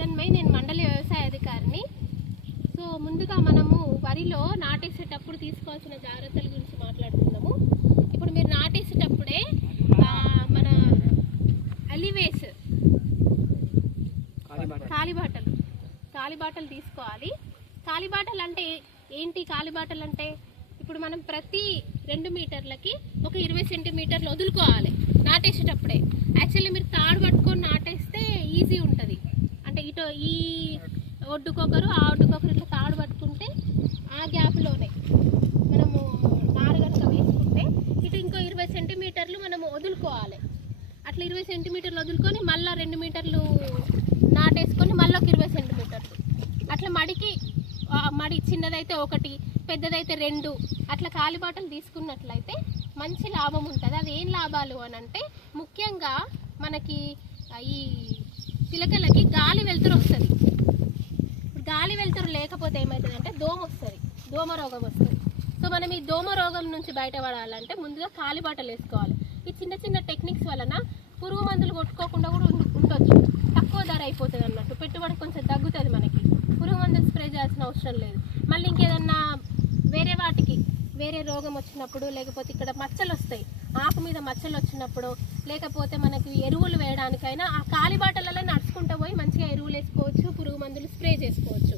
కిరణ్మయ్ నేను మండల వ్యవసాయ అధికారిని. సో ముందుగా మనము వరిలో నాటేసేటప్పుడు తీసుకోవాల్సిన జాగ్రత్తల గురించి మాట్లాడుతున్నాము ఇప్పుడు మీరు నాటేసేటప్పుడే మన అలివేస్ కాలిబాటలు. కాలిబాటలు. తీసుకోవాలి. కాలిబాటలు అంటే ఏంటి? కాలిబాటలు అంటే ఇప్పుడు మనం ప్రతి రెండు మీటర్లకి ఒక ఇరవై సెంటీమీటర్లు వదులుకోవాలి. నాటేసేటప్పుడే యాక్చువల్లీ మీరు తాడు పట్టుకొని నాటేస్తే ఈజీ ఉంటుంది అంటే ఇటు ఈ ఒడ్డుకొకరు ఆ ఒడ్డుకొకరు ఇట్లా తాడు పట్టుకుంటే ఆ గ్యాప్లోనే మనము నారు కనుక వేసుకుంటే ఇటు ఇంకో ఇరవై సెంటీమీటర్లు మనము వదులుకోవాలి. అట్లా ఇరవై సెంటీమీటర్లు వదులుకొని మళ్ళీ రెండు మీటర్లు నాటేసుకొని మళ్ళీ ఒక ఇరవై సెంటీమీటర్లు. అట్లా మడికి మడి చిన్నదైతే ఒకటి పెద్దదైతే రెండు అట్లా కాలిబాటలు తీసుకున్నట్లయితే మంచి లాభం ఉంటుంది. అది ఏం లాభాలు అని అంటే ముఖ్యంగా మనకి ఈ పిలకలకి గాలి వెలుతురు వస్తుంది. లేకపోతే ఏమవుతుందంటే దోమ వస్తుంది. దోమ రోగం వస్తుంది. సో మనం ఈ దోమ రోగం నుంచి బయటపడాలంటే ముందుగా కాలిబాటలు వేసుకోవాలి. ఈ చిన్న చిన్న టెక్నిక్స్ వలన పురుగు మందులు కొట్టుకోకుండా కూడా ఉండొచ్చు. తక్కువ ధర అయిపోతుంది అన్నట్టు. పెట్టుబడి కొంచెం తగ్గుతుంది మనకి. పురుగు మందులు స్ప్రే చేయాల్సిన అవసరం లేదు. మళ్ళీ ఇంకేదన్నా వేరే వాటికి వేరే రోగం వచ్చినప్పుడు లేకపోతే ఇక్కడ మచ్చలు వస్తాయి. ఆకు మీద మచ్చలు వచ్చినప్పుడు లేకపోతే మనకి ఎరువులు వేయడానికైనా ఆ కాలిబాటలలో నడుచుకుంటూ పోయి మంచిగా ఎరువులు వేసుకోవచ్చు పురుగు మందులు స్ప్రే చేసుకోవచ్చు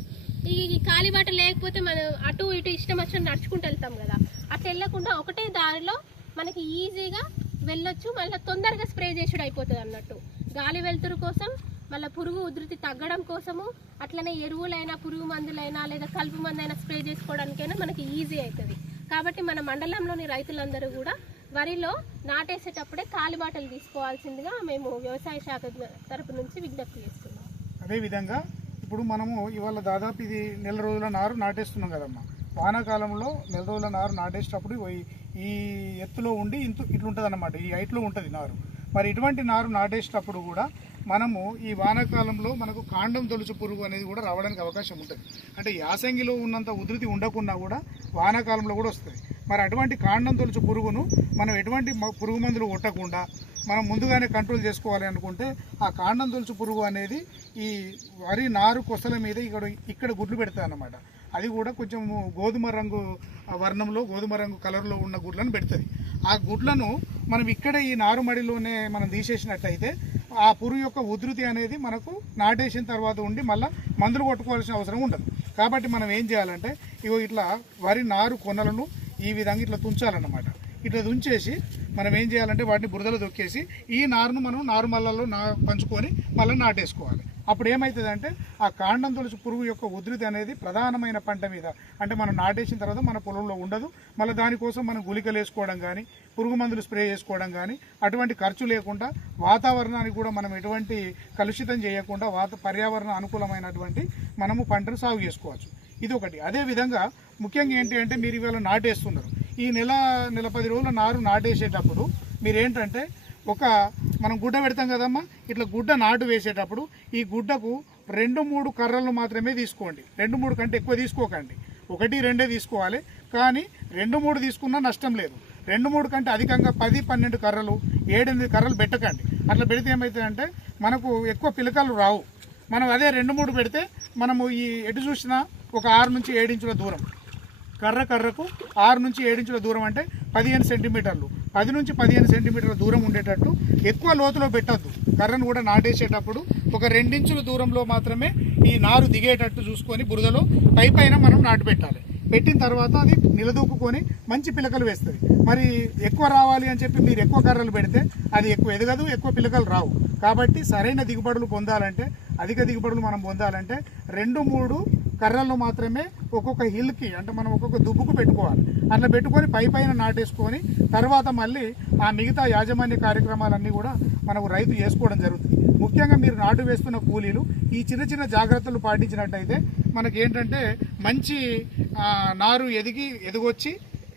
గాలి బాట లేకపోతే మనం అటు ఇటు ఇష్టం వచ్చినట్టు నడుచుకుంటూ వెళ్తాం కదా. అట్లా వెళ్ళకుండా ఒకటే దారిలో మనకి ఈజీగా వెళ్ళొచ్చు. మళ్ళీ తొందరగా స్ప్రే చేసుడు అయిపోతుంది అన్నట్టు. గాలి వెలుతురు కోసం మళ్ళీ పురుగు ఉధృతి తగ్గడం కోసము అట్లనే ఎరువులైనా పురుగు మందులైనా లేదా కలుపు మందైనా స్ప్రే చేసుకోవడానికైనా మనకి ఈజీ అవుతుంది కాబట్టి మన మండలంలోని రైతులందరూ కూడా వరిలో నాటేసేటప్పుడే కాలిబాటలు తీసుకోవాల్సిందిగా మేము వ్యవసాయ శాఖ తరపు నుంచి విజ్ఞప్తి చేస్తున్నాం. అదేవిధంగా ఇప్పుడు మనము ఇవాళ దాదాపు ఇది నెల రోజుల నారు నాటేస్తున్నాం కదమ్మా. వానాకాలంలో నెల రోజుల నారు నాటేసేటప్పుడు ఈ- ఎత్తులో ఉండి ఇంత ఇట్లుంటుంది అనమాట ఈ హైట్లో ఉంటుంది నారు. మరి ఇటువంటి నారు నాటేసేటప్పుడు కూడా మనము ఈ వానాకాలంలో మనకు కాండం తొలుచు పురుగు అనేది కూడా రావడానికి అవకాశం ఉంటుంది. అంటే యాసంగిలో ఉన్నంత ఉధృతి ఉండకున్నా కూడా వానాకాలంలో కూడా వస్తుంది. మరి అటువంటి కాండం తొలుచు పురుగును మనం ఎటువంటి పురుగు మందులు కొట్టకుండా మనం ముందుగానే కంట్రోల్ చేసుకోవాలి అనుకుంటే ఆ కాండం తొలుచు పురుగు అనేది ఈ వరి నారు కొసల మీద ఇక్కడ ఇక్కడ గుడ్లు పెడతాయి అన్నమాట. అది కూడా కొంచెం గోధుమ రంగు వర్ణంలో గోధుమ రంగు కలర్లో ఉన్న గుడ్లను పెడుతుంది. ఆ గుడ్లను మనం ఇక్కడ ఈ నారుమడిలోనే మనం తీసేసినట్టయితే ఆ పురుగు యొక్క ఉధృతి అనేది మనకు నాటేసిన తర్వాత ఉండి మళ్ళీ మందులు కొట్టుకోవాల్సిన అవసరం ఉండదు. కాబట్టి మనం ఏం చేయాలంటే ఇగో ఇట్లా వరి నారు కొనలను ఈ విధంగా ఇట్లా తుంచాలన్నమాట. ఇట్లా తుంచేసి మనం ఏం చేయాలంటే వాటిని బురదలో దొక్కేసి ఈ నారును మనం నారుమల్లలో నా పంచుకొని మళ్ళీ నాటేసుకోవాలి. అప్పుడు ఏమవుతుందంటే ఆ కాండం తొలుచు పురుగు యొక్క ఉధృతి అనేది ప్రధానమైన పంట మీద. అంటే మనం నాటేసిన తర్వాత మన పొలంలో ఉండదు. మళ్ళీ దానికోసం మనం గుళికలు వేసుకోవడం కానీ పురుగు మందులు స్ప్రే చేసుకోవడం కానీ అటువంటి ఖర్చు లేకుండా వాతావరణానికి కూడా మనం ఎటువంటి కలుషితం చేయకుండా వాత పర్యావరణ అనుకూలమైనటువంటి మనము పంటను సాగు చేసుకోవచ్చు. ఇది ఒకటి అదేవిధంగా ముఖ్యంగా ఏంటి అంటే మీరు ఇవాళ నాటేస్తున్నారు. ఈ నెల నెల పది రోజుల నారు నాటేసేటప్పుడు మీరు ఏంటంటే ఒక మనం గుడ్డ పెడతాం కదమ్మా ఇట్లా గుడ్డ నాటు వేసేటప్పుడు ఈ గుడ్డకు రెండు మూడు కర్రలు మాత్రమే తీసుకోండి. రెండు మూడు కంటే ఎక్కువ తీసుకోకండి. ఒకటి రెండే తీసుకోవాలి. కానీ రెండు మూడు తీసుకున్నా నష్టం లేదు. రెండు మూడు కంటే అధికంగా పది పన్నెండు కర్రలు ఏడెనిమిది కర్రలు పెట్టకండి. అట్లా పెడితే ఏమవుతుందంటే మనకు ఎక్కువ పిలకలు రావు. మనం అదే రెండు మూడు పెడితే మనము ఈ ఎటు చూసినా ఒక ఆరు నుంచి ఏడించుల దూరం. కర్ర కర్రకు ఆరు నుంచి ఏడించుల దూరం అంటే పదిహేను సెంటీమీటర్లు. పది నుంచి పదిహేను సెంటీమీటర్ల దూరం ఉండేటట్టు ఎక్కువ లోతులో పెట్టద్దు. కర్రను కూడా నాటేసేటప్పుడు ఒక రెండించుల దూరంలో మాత్రమే ఈ నారు దిగేటట్టు చూసుకొని బురదలో పై పైన మనం నాటు పెట్టాలి. పెట్టిన తర్వాత అది నిలదూకుని మంచి పిలకలు వేస్తుంది. మరి ఎక్కువ రావాలి అని చెప్పి మీరు ఎక్కువ కర్రలు పెడితే అది ఎక్కువ ఎదగదు ఎక్కువ పిలకలు రావు. కాబట్టి సరైన దిగుబడులు పొందాలంటే అధిక దిగుబడులు మనం పొందాలంటే రెండు మూడు కర్రలను మాత్రమే ఒక్కొక్క హిల్కి అంటే మనం ఒక్కొక్క దుబ్బుకు పెట్టుకోవాలి. అట్లా పెట్టుకొని పై పైన నాటేసుకొని తర్వాత మళ్ళీ ఆ మిగతా యాజమాన్య కార్యక్రమాలన్నీ కూడా మనకు రైతు చేసుకోవడం జరుగుతుంది. ముఖ్యంగా మీరు నాటు వేస్తున్న కూలీలు ఈ చిన్న చిన్న జాగ్రత్తలు పాటించినట్టయితే మనకేంటంటే మంచి నారు ఎదిగి ఎదిగొచ్చి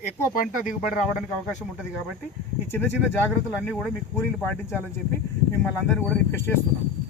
ఎక్కువ పంట దిగుబడి రావడానికి అవకాశం ఉంటుంది కాబట్టి ఈ చిన్న చిన్న జాగ్రత్తలు అన్నీ కూడా మీ కూలీలు పాటించాలని చెప్పి మిమ్మల్ని అందరినీ కూడా రిక్వెస్ట్ చేస్తున్నాం